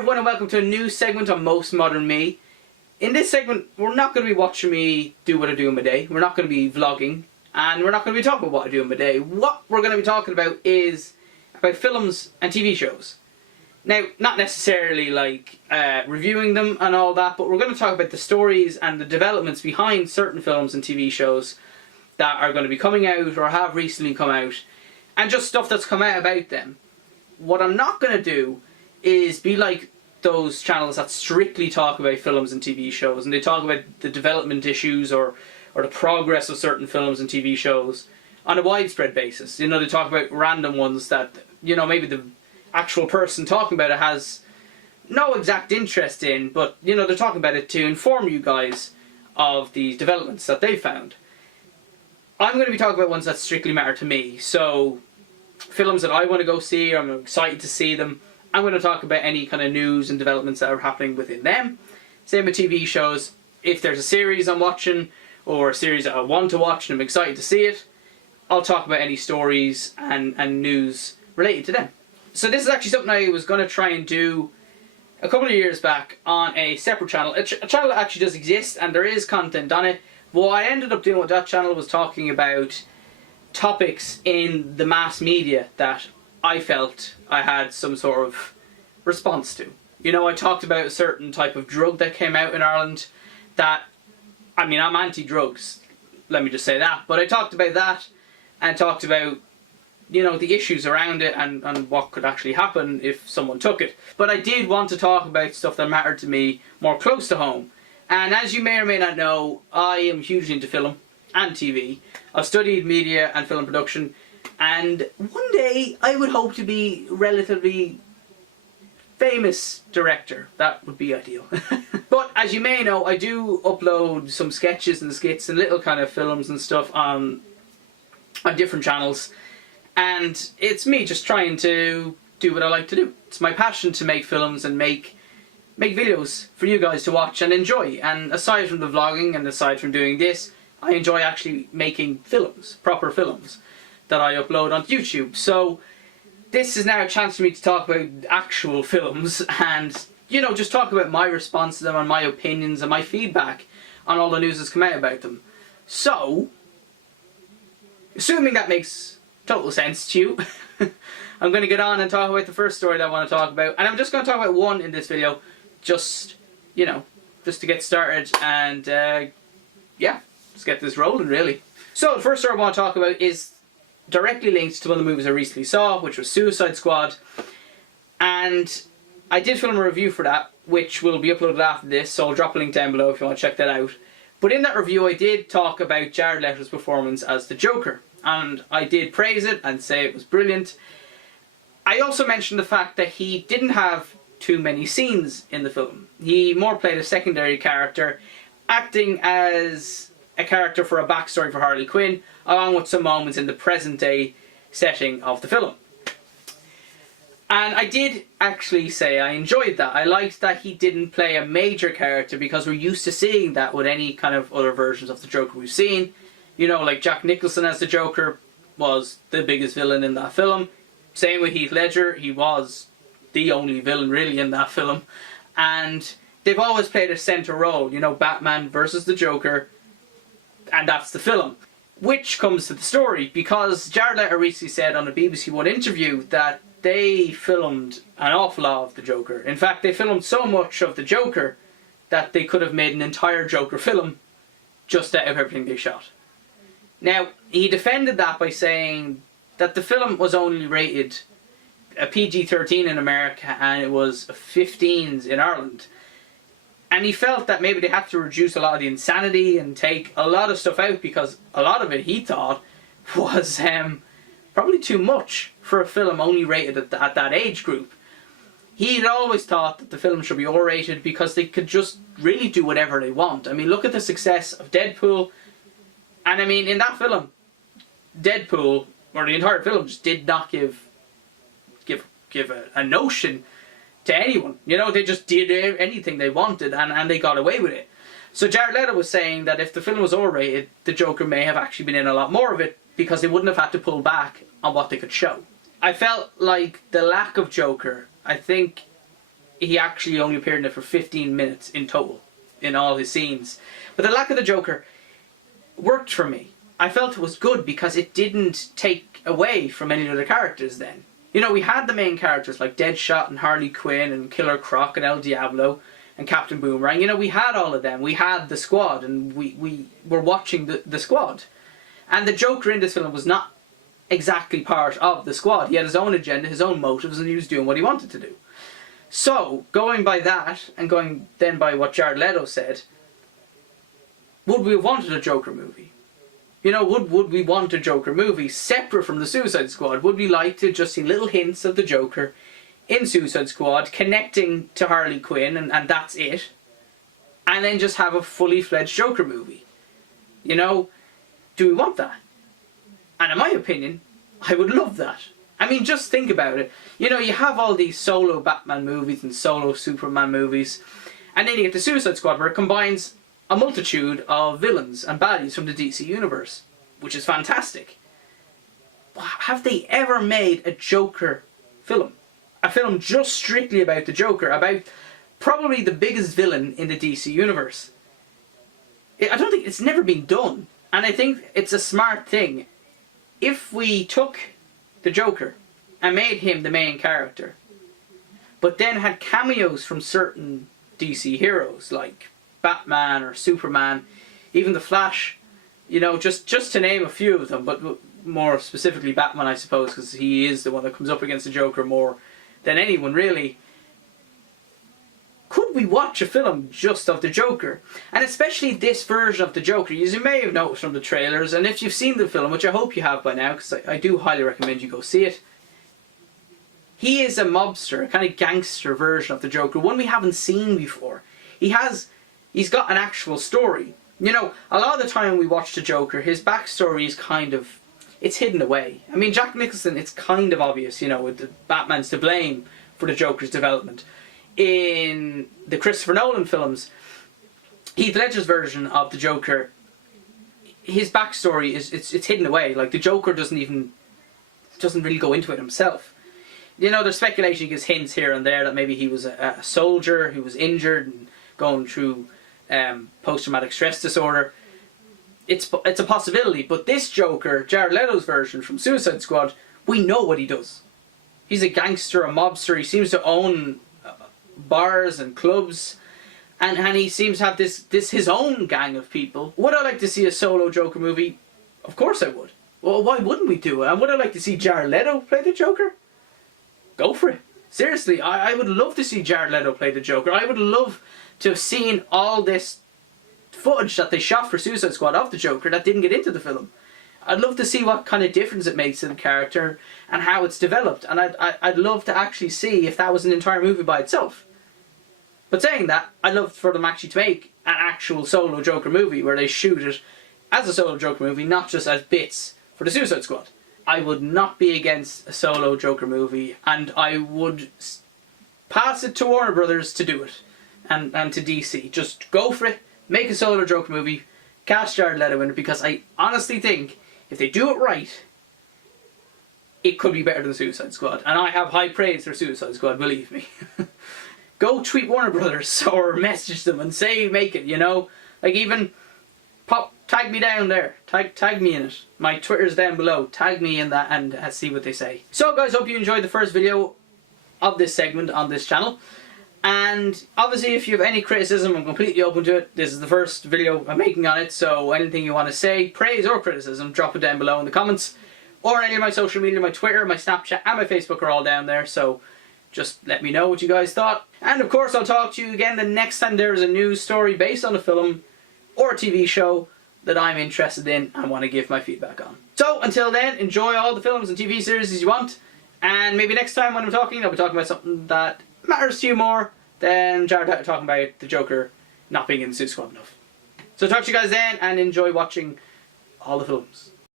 everyone and welcome to a new segment on Most Modern Me. In this segment, we're not going to be watching me do what I do in my day. We're not going to be vlogging, and we're not going to be talking about what I do in my day. What we're going to be talking about is about films and TV shows. Now, not necessarily like reviewing them and all that, but we're going to talk about the stories and the developments behind certain films and TV shows that are going to be coming out or have recently come out, and just stuff that's come out about them. What I'm not going to do is be like those channels that strictly talk about films and TV shows, and they talk about the development issues or the progress of certain films and TV shows on a widespread basis. You know, they talk about random ones that, you know, maybe the actual person talking about it has no exact interest in, but, you know, they're talking about it to inform you guys of the developments that they found. I'm going to be talking about ones that strictly matter to me, so films that I want to go see, I'm excited to see them. I'm going to talk about any kind of news and developments that are happening within them. Same with TV shows. If there's a series I'm watching, or a series that I want to watch and I'm excited to see it, I'll talk about any stories and news related to them. So this is actually something I was going to try and do a couple of years back on a separate channel. A channel that actually does exist and there is content on it. But what I ended up doing with that channel was talking about topics in the mass media that I felt I had some sort of response to. You know, I talked about a certain type of drug that came out in Ireland that, I mean, I'm anti-drugs, let me just say that, but I talked about that and talked about, you know, the issues around it and what could actually happen if someone took it. But I did want to talk about stuff that mattered to me more close to home. And as you may or may not know, I am hugely into film and TV. I've studied media and film production, and one day I would hope to be a relatively famous director. That would be ideal. But as you may know, I do upload some sketches and skits and little kind of films and stuff on different channels. And it's me just trying to do what I like to do. It's my passion to make films and make videos for you guys to watch and enjoy. And aside from the vlogging and aside from doing this, I enjoy actually making films, proper films, that I upload onto YouTube. So this is now a chance for me to talk about actual films and, you know, just talk about my response to them and my opinions and my feedback on all the news that's come out about them. So, assuming that makes total sense to you, I'm going to get on and talk about the first story that I want to talk about. And I'm just going to talk about one in this video, just, you know, just to get started and, yeah, let's get this rolling, really. So, the first story I want to talk about is directly linked to one of the movies I recently saw, which was Suicide Squad. And I did film a review for that, which will be uploaded after this, so I'll drop a link down below if you want to check that out. But in that review I did talk about Jared Leto's performance as the Joker, and I did praise it and say it was brilliant. I also mentioned the fact that he didn't have too many scenes in the film. He more played a secondary character, acting as a character for a backstory for Harley Quinn, along with some moments in the present day setting of the film. And I did actually say I enjoyed that. I liked that he didn't play a major character, because we're used to seeing that with any kind of other versions of the Joker we've seen. You know, like Jack Nicholson as the Joker was the biggest villain in that film. Same with Heath Ledger, he was the only villain really in that film. And they've always played a centre role, you know, Batman versus the Joker, and that's the film. Which comes to the story, because Jared Leto recently said on a BBC One interview that they filmed an awful lot of the Joker. In fact, they filmed so much of the Joker that they could have made an entire Joker film just out of everything they shot. Now, he defended that by saying that the film was only rated a PG-13 in America and it was 15s in Ireland. And he felt that maybe they had to reduce a lot of the insanity and take a lot of stuff out, because a lot of it, he thought, was probably too much for a film only rated at that age group. He had always thought that the film should be R-rated because they could just really do whatever they want. I mean, look at the success of Deadpool. And I mean, in that film, Deadpool, or the entire film, just did not give a notion to anyone. You know, they just did anything they wanted and they got away with it. So Jared Leto was saying that if the film was R-rated, the Joker may have actually been in a lot more of it, because they wouldn't have had to pull back on what they could show. I felt like the lack of Joker, I think he actually only appeared in it for 15 minutes in total, in all his scenes. But the lack of the Joker worked for me. I felt it was good because it didn't take away from any of the characters then. You know, we had the main characters like Deadshot and Harley Quinn and Killer Croc and El Diablo and Captain Boomerang. You know, we had all of them. We had the squad, and we were watching the squad. And the Joker in this film was not exactly part of the squad. He had his own agenda, his own motives, and he was doing what he wanted to do. So, going by that, and going then by what Jared Leto said, would we have wanted a Joker movie? You know, would we want a Joker movie separate from the Suicide Squad? Would we like to just see little hints of the Joker in Suicide Squad connecting to Harley Quinn, and that's it? And then just have a fully fledged Joker movie? You know, do we want that? And in my opinion, I would love that. I mean, just think about it. You know, you have all these solo Batman movies and solo Superman movies, and then you get the Suicide Squad where it combines a multitude of villains and baddies from the DC universe, which is fantastic. But have they ever made a Joker film? A film just strictly about the Joker, about probably the biggest villain in the DC universe. I don't think it's never been done, and I think it's a smart thing. If we took the Joker and made him the main character, but then had cameos from certain DC heroes like Batman or Superman, even the Flash, you know, just to name a few of them, but more specifically Batman, I suppose, because he is the one that comes up against the Joker more than anyone, really. Could we watch a film just of the Joker? And especially this version of the Joker, as you may have noticed from the trailers, and if you've seen the film, which I hope you have by now, because I do highly recommend you go see it, he is a mobster, a kind of gangster version of the Joker, one we haven't seen before. He's got an actual story. You know, a lot of the time we watch the Joker, his backstory is kind of, it's hidden away. I mean, Jack Nicholson, it's kind of obvious, you know, with the Batman's to blame for the Joker's development. In the Christopher Nolan films, Heath Ledger's version of the Joker, his backstory is it's hidden away. Like, the Joker doesn't really go into it himself. You know, there's speculation, he gives hints here and there that maybe he was a soldier who was injured and going through post-traumatic stress disorder. It's a possibility, but this Joker, Jared Leto's version from Suicide Squad, we know what he does. He's a gangster, a mobster. He seems to own bars and clubs, and he seems to have this his own gang of people. Would I like to see a solo Joker movie? Of course I would. Well, why wouldn't we do it? And would I like to see Jared Leto play the Joker? Go for it. Seriously, I would love to see Jared Leto play the Joker. I would love to have seen all this footage that they shot for Suicide Squad of the Joker that didn't get into the film. I'd love to see what kind of difference it makes to the character and how it's developed. And I'd love to actually see if that was an entire movie by itself. But saying that, I'd love for them actually to make an actual solo Joker movie where they shoot it as a solo Joker movie, not just as bits for the Suicide Squad. I would not be against a solo Joker movie, and I would pass it to Warner Brothers to do it, and to DC. Just go for it, make a solo Joker movie, cast Jared Leto in it, because I honestly think if they do it right, it could be better than Suicide Squad. And I have high praise for Suicide Squad, believe me. Go tweet Warner Brothers or message them and say make it, you know? Like, even tag me down there. Tag me in it. My Twitter's down below. Tag me in that and see what they say. So guys, hope you enjoyed the first video of this segment on this channel. And obviously if you have any criticism, I'm completely open to it. This is the first video I'm making on it, so anything you want to say, praise or criticism, drop it down below in the comments. Or any of my social media, my Twitter, my Snapchat and my Facebook are all down there, so just let me know what you guys thought. And of course I'll talk to you again the next time there is a news story based on a film or a TV show that I'm interested in and want to give my feedback on. So until then, enjoy all the films and TV series you want, and maybe next time when I'm talking, I'll be talking about something that matters to you more than Jared talking about the Joker not being in the Suicide Squad enough. So talk to you guys then, and enjoy watching all the films.